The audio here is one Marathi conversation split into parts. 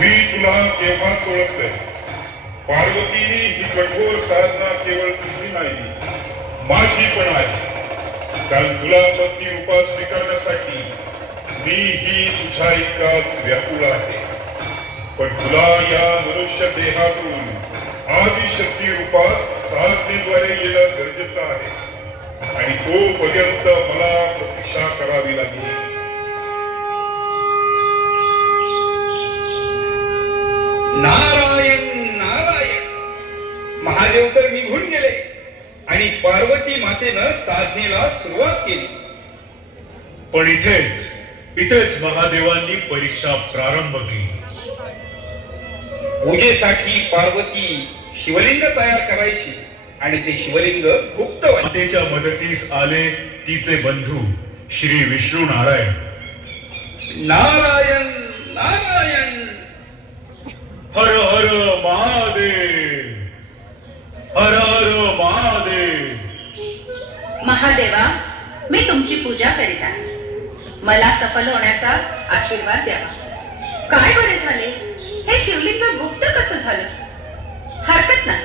मी तुला केव्हाच ओळखतोय. पार्वतीने ही कठोर साधना केवळ तुझी नाही, माझी पण आहे. कारण तुला पत्नी रूपात स्वीकारण्यासाठी मी ही तुझ्या इतकाच व्याकुळ आहे. पण तुला या मनुष्य देहातून आदिशक्ती रूपात साधनेद्वारे येणं गरजेचं आहे. आणि तोपर्यंत मला प्रतीक्षा करावी लागेल. नारायण नारायण. महादेव तर निघून गेले आणि पार्वती मातेनं साधनेला सुरुवात केली. पण इथेच महादेवांनी परीक्षा प्रारंभ केली. पूजेसाठी पार्वती शिवलिंग तयार करायची आणि ते शिवलिंग गुप्त मातेच्या मदतीस आले तिचे बंधू श्री विष्णू नारायण. नारायण नारायण. हर हर महादेव, हर हर महादेव. महादेवा, मी तुमची पूजा करीत आहे. मला सफल होण्याचा आशीर्वाद द्यावा. काय बरे झाले, हे शिवलिंग गुप्त कसं झालं? हरकत नाही,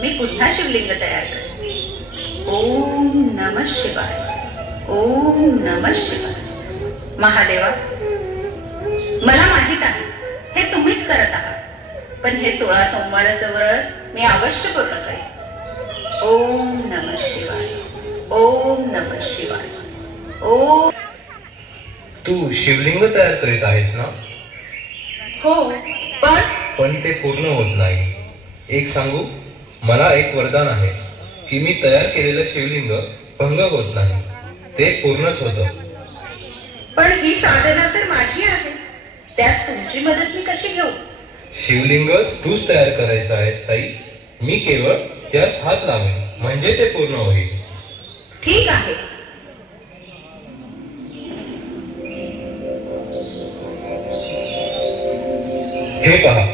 मी पुन्हा शिवलिंग तयार करेन. ओम नमः शिवाय, ओम नमः शिवाय. महादेवा, मला माहित आहे हे तुम्हीच करत आहात, पण हे 16 सोमवाराचं व्रत मी अवश्य पूर्ण करेन. ओम नमः शिवाय, ओम नमः शिवाय. ओम. तू शिवलिंग तयार करीत आहेस ना? हो, पण ते पूर्ण होत नाही. एक सांगू, मला एक वरदान आहे की मी तयार केलेलं शिवलिंग भंग होत नाही, ते पूर्णच होतं. पण ही साधना तर माझी आहे, त्यात तुमची मदत मी कशी घेऊ? शिवलिंग तूच तयार करायचं आहेस ताई. मी केवळ त्यास हात लावेन, म्हणजे ते पूर्ण होईल. ठीक आहे. हे पहा,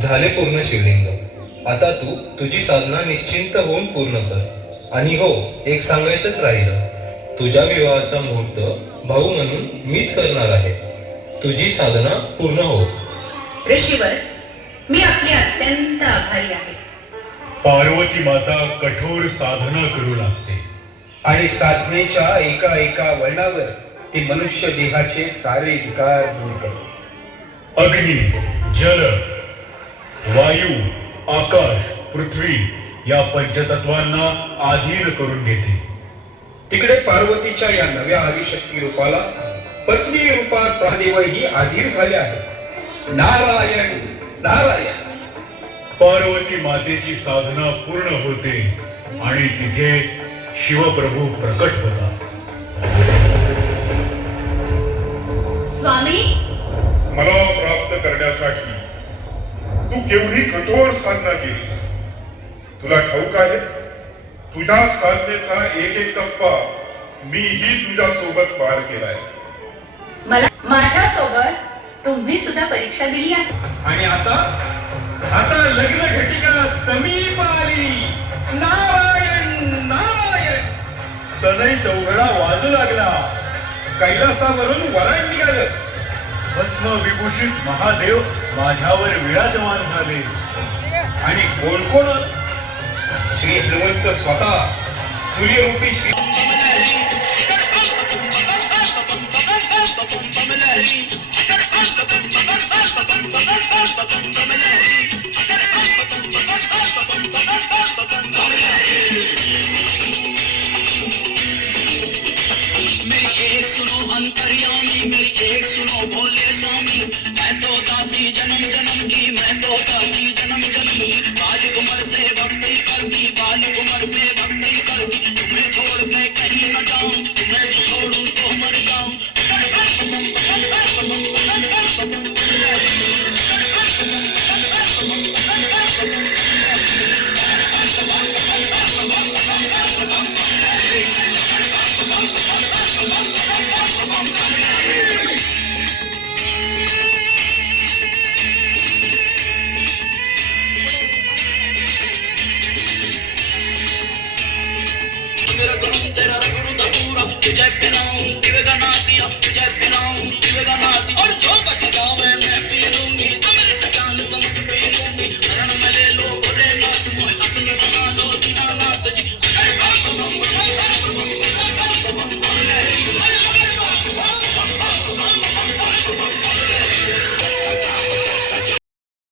झाले पूर्ण शिवलिंग. आता तू तुझी साधना निश्चिंत होऊन पूर्ण कर. आणि हो, एक सांगायचंच राहिलं, तुझ्या विवाहाचा मुहूर्त भाऊ म्हणून मीच करणार आहे. तुझी साधना पूर्ण हो. ऋषीवर, मी आपली अत्यंत आभारी आहे. पार्वती माता कठोर साधना करू लागते आणि साधनेच्या एका एका वळणावर ती मनुष्य देहाचे सारे विकार दूर करते. अग्नी, जल, वायू, आकाश, पृथ्वी या पंचतत्वांना अधीन करून घेते. तिकडे पार्वतीच्या या नव्या आदिशक्ती रूपाला पत्नी रूपात महादेवही अधीर झाले आहे. नारायण नारायण. पार्वती मातेची साधना पूर्ण होते आणि तिथे शिवप्रभू प्रकट होता. स्वामी, मला प्राप्त करण्यासाठी तू केवढी कठोर साधना केलीस. तुला ठाऊक आहे, तुझ्या साधनेचा एक एक टप्पा मीही तुझ्या सोबत पार केलाय. मला माझ्या सोबत तुम्ही सुद्धा परीक्षा दिली आहे. आणि आता लग्न घटिका समीप आली. नारायण नारायण. सनई चौघडा वाजू लागला. कैलासावरून वराड निघालं. भस्म विभूषित महादेव माझ्यावर विराजमान झाले. आणि कोण कोण? श्री हनुमंत स्वतः सूर्यरूपी श्री अंतर्यामी मेरी एक सुनो भोले स्वामी. मैं तो दासी जन्म जन्म की, मैं तो दासी जन्म जन्म की. बालिक उम्र से भक्ति करती, बालिक उम्र से भक्ति करती. तुम्हें छोड़ के कहीं न जाऊं, तुम्हें छोड़ूं तो मर जाऊं. तुझे पिलाऊं दिव्य गाना दिया, तुझे पिलाऊं दिव्य गाना दिया. और जो बच